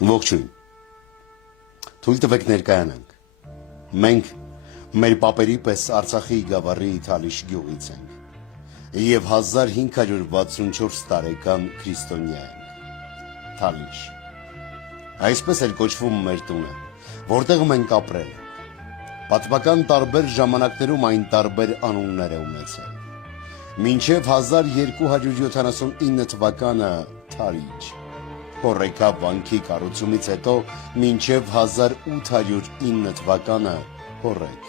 Ողջույն, թույլ տվեք ներկայանանք, մենք մեր պապերի պես Արցախի Գավառի Թալիշ գյուղից ենք և 1564 տարեկան քրիստոնյա ենք, Թալիշ, այսպես էր կոչվում մեր տունը, որտեղ մենք ապրել ենք, պատմական տարբեր ժամանակներում այն տարբեր անուններ է ունեցել, մինչև 1279 թվականը Թալիշ, Հոռեքա վանքի կառուցումից հետո մինչև 1809 թվականը Հոռեք,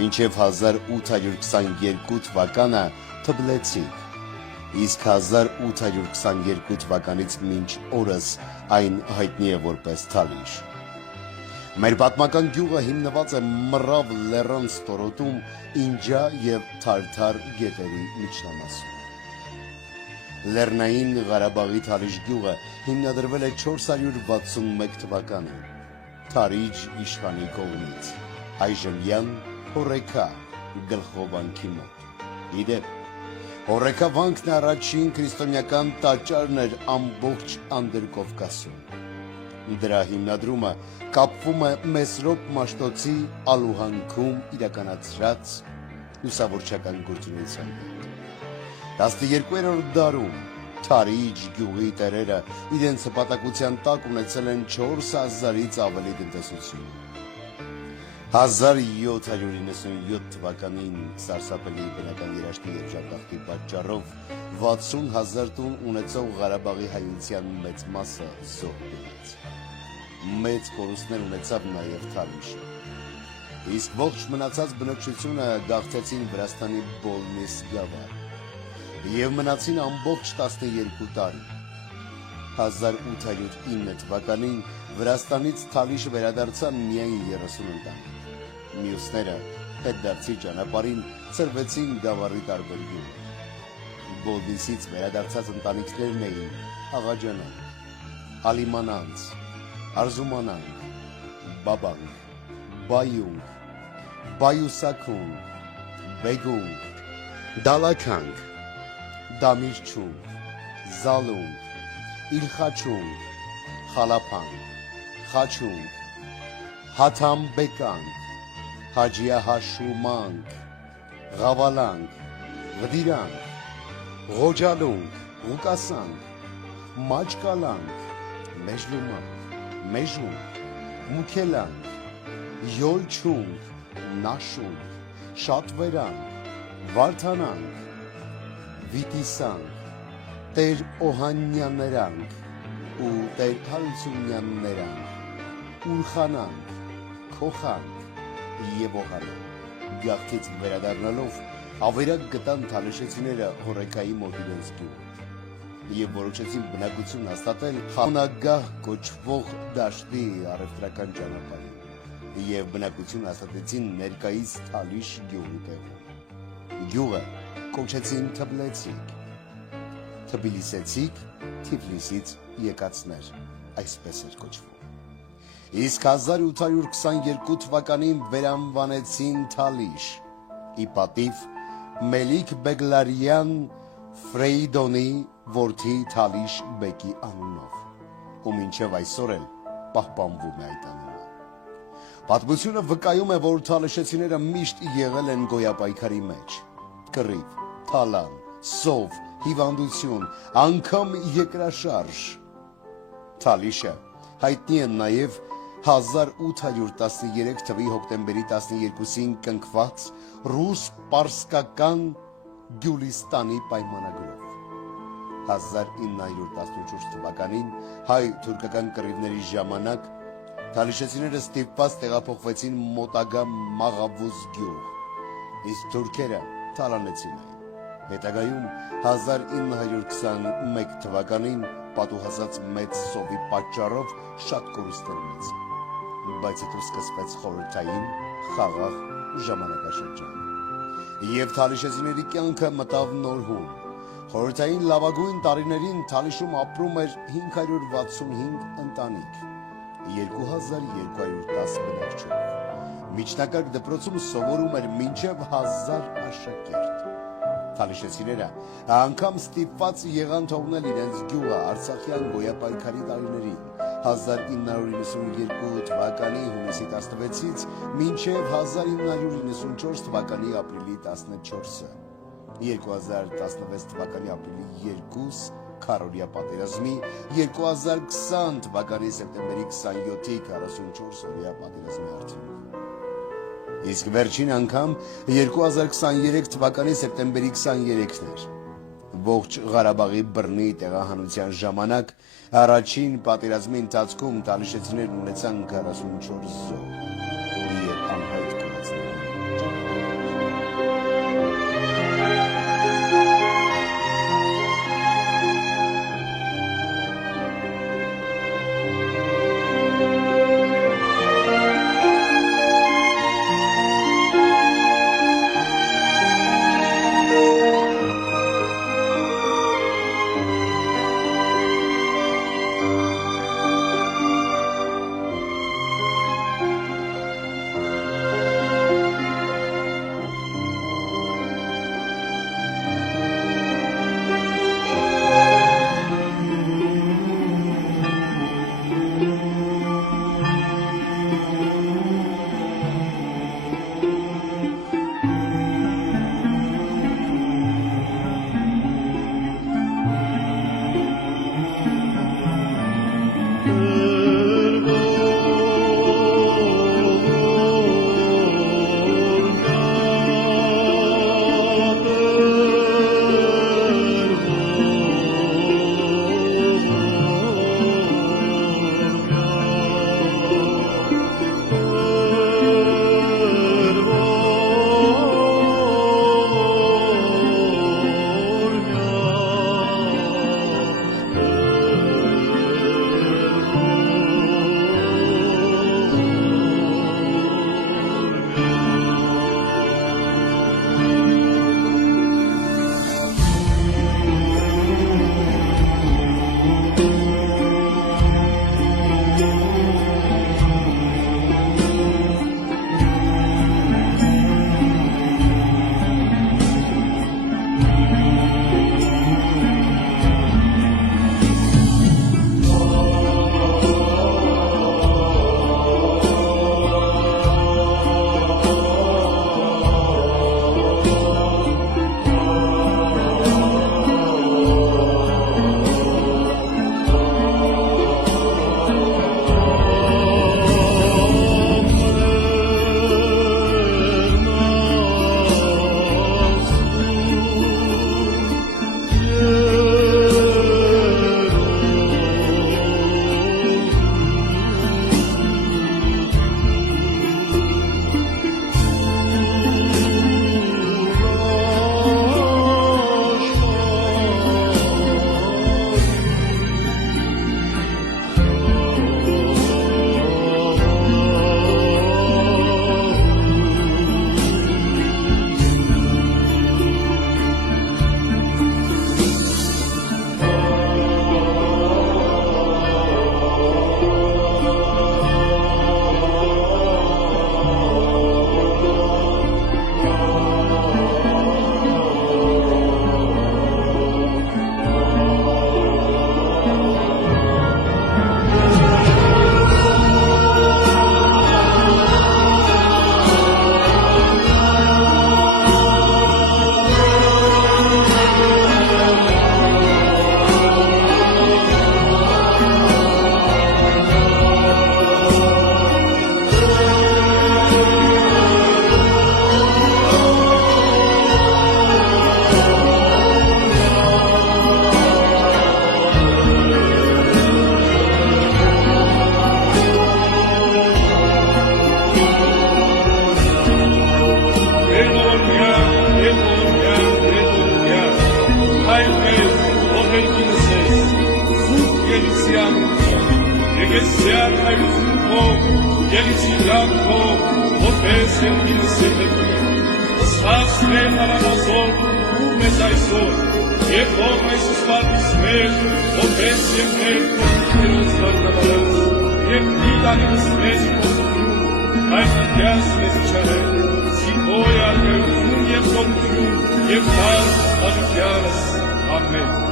մինչև 1822 թվականը Թբլեցիկ, իսկ 1822 թվականից մինչ օրս այն հայտնի է որպես Թալիշ։ Մեր պատմական գյուղը հիմնված է Մռավ լեռան ստորոտում Ինջա և Թարթար գետերի միջնամասում։ Լեռնային Ղարաբաղի Թալիշ գյուղը հիմնադրվել է 461 թվականին Թարիջ իշխանի կողմից, այժմյան Հոռեքա գլխովանքի մոտ։ Իդեպ, Հոռեքա վանքն առաջին քրիստոնեական տաճարն էր ամբողջ Անդրկովկասում։ Դրա հիմնադրումը կապվում է Մեսրոպ Մաշտոցի Ալուհանքում իրականացրած լուսավորչական գործունեության հետ։ 12-րդ դարում Թարիջ գյուղի տերերը իրենց հպատակության տակ ունեցել են 4000-ից ավելի տնտեսություն։ 1797 թվականին սարսափելի բնական երաշտի և ջրբախտի պատճառով 60,000 տուն ունեցող Ղարաբաղի հայության մեծ մասը զոհ գնաց։ Մեծ կորուստներ ունեցավ նաև Թալիշը։ Իսկ ողջ մնացած բնակչությունը գաղթեցին Վրաստանի Բոլնիս գավառ և մնացին ամբողջ 12 տարի։ 1809 թվականին Վրաստանից Թալիշը վերադարձան միայն 30 ընտանիք։ Մյուսները հետդարձի ճանապարհին ծրվեցին գավառի տարբեր գյուղեր։ Բոլնիսից վերադարձած ընտանիքներն էին Աղաջանանք, Ալիմանանց, Արզումանանք, Բաբանք, Բայունք, Բայուսաքունք, Բեգունք, Դալաքանք, Դամիրչունք, Զալունք, Իլխաչունք, Խալափանք, Խաչունք, Հաթամբեկանք, Հաջիահաշումանք, Ղավալանք, Ղդիրանք, Ղոջալունք, Ղուկասանք, Մաճկալանք, Մեժլումանք, Մեժունք, Մուքելանք, Յոլչունք, Նաշունք, Շատվերանք, Վարդանանք, Վիտիսանք, Տեր Օհանյաներանք ու Տեր Հարությունյաներանք, Ուրխանանք, Քոխանք և Օհանանք։ Գաղթից վերադառնալով ավերակ գտան թալիշեցիները Հոռեքայի մոտ իրենց գյուղը և որոշեցին բնակություն հաստատել Խանագահ կոչվող դաշտի առևտրական ճանապարհին և բնակություն հաստատեցին ներկայիս Թալիշ գյուղի տեղում։ Գյուղը կոչեցին Թբլեցիկ, Թբիլիսեցիք, Թիֆլիսից եկածներ, այսպես էր կոչվում։ Իսկ 1822 թվականին վերանվանեցին Թալիշ, ի պատիվ Մելիք Բեգլարյան Ֆրեյդոնի որդի Թալիշ բեկի անունով, ու մինչև այսօր էլ պահպանվում է այդ անունը։ Պատմությունը վկայում է, որ թալիշեցիները միշտ եղել են գոյապայքարի մեջ։ Կռիվ, թալան, սով, հիվանդություն, անգամ երկրաշարժ։ Թալիշը հայտնի է նաև 1813 թվականի հոկտեմբերի 12-ին կնքված ռուս-պարսկական Գյուլիստանի պայմանագրով։ 1914 թվականին հայ-թուրքական կռիվների ժամանակ թալիշեցիները ստիպված տեղափոխվեցին մոտակա Մաղավուզ գյուղ, իսկ թուրքերը թալանեցին այն։ Հետագայում 1921 թվականին պատուհասած մեծ սովի պատճառով շատ կորուստներ ունեցին, բայց հետո սկսվեց խորհրդային խաղաղ ժամանակաշրջան և թալիշեցիների կյանքը մտավ նոր հուն։ Խորհրդային լավագույն տարիներին Թալիշում ապրում էր 565 ընտանիք, 2210 բնակչով։ Միջնակարգ դպրոցում սովորում էր մինչև 1000 աշակերտ։ Թալիշեցիները անգամ ստիպված եղան թողնել իրենց գյուղը արցախյան գոյապայքարի տարիներին, 1992 թվականի հունիսի 16-ից մինչև 1994 թվականի ապրիլի 14-ը, 2016 թվականի ապրիլի 2 քարորիա պատերազմի, 2020 թվականի սեպտեմբերի 27-ի 44-օրյա պատերազմի արդյունքում։ Իսկ վերջին անգամ 2023 թվականի սեպտեմբերի 23-ն էր։ Ողջ Ղարաբաղի բռնի տեղահանության ժամանակ առաջին պատերազմի ընթացքում տալիշեցիներն ունեցան 44 զոհ, որի և անհայտ Amen.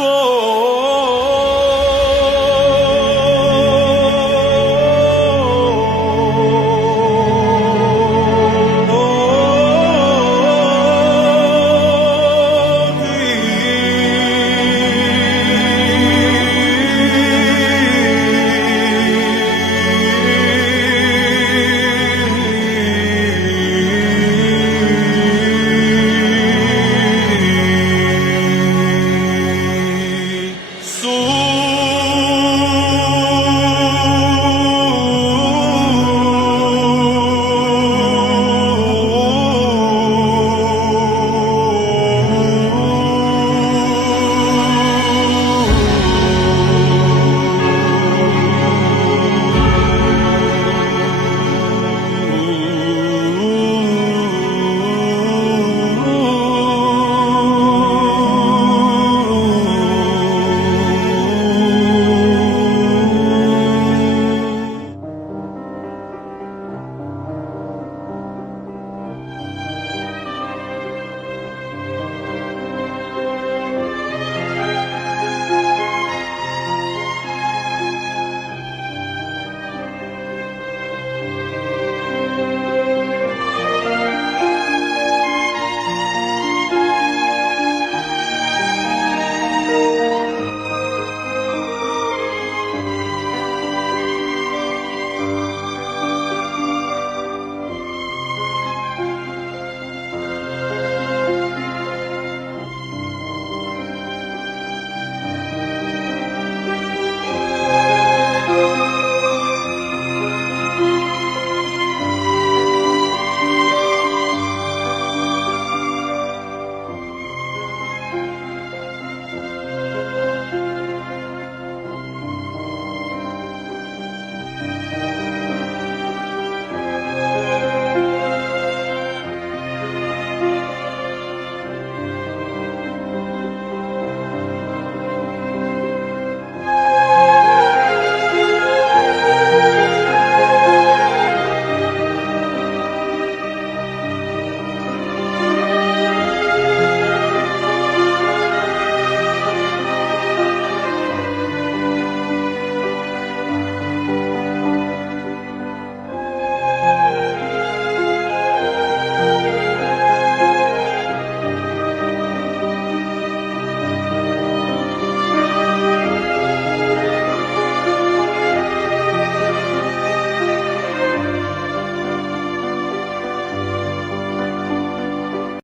որ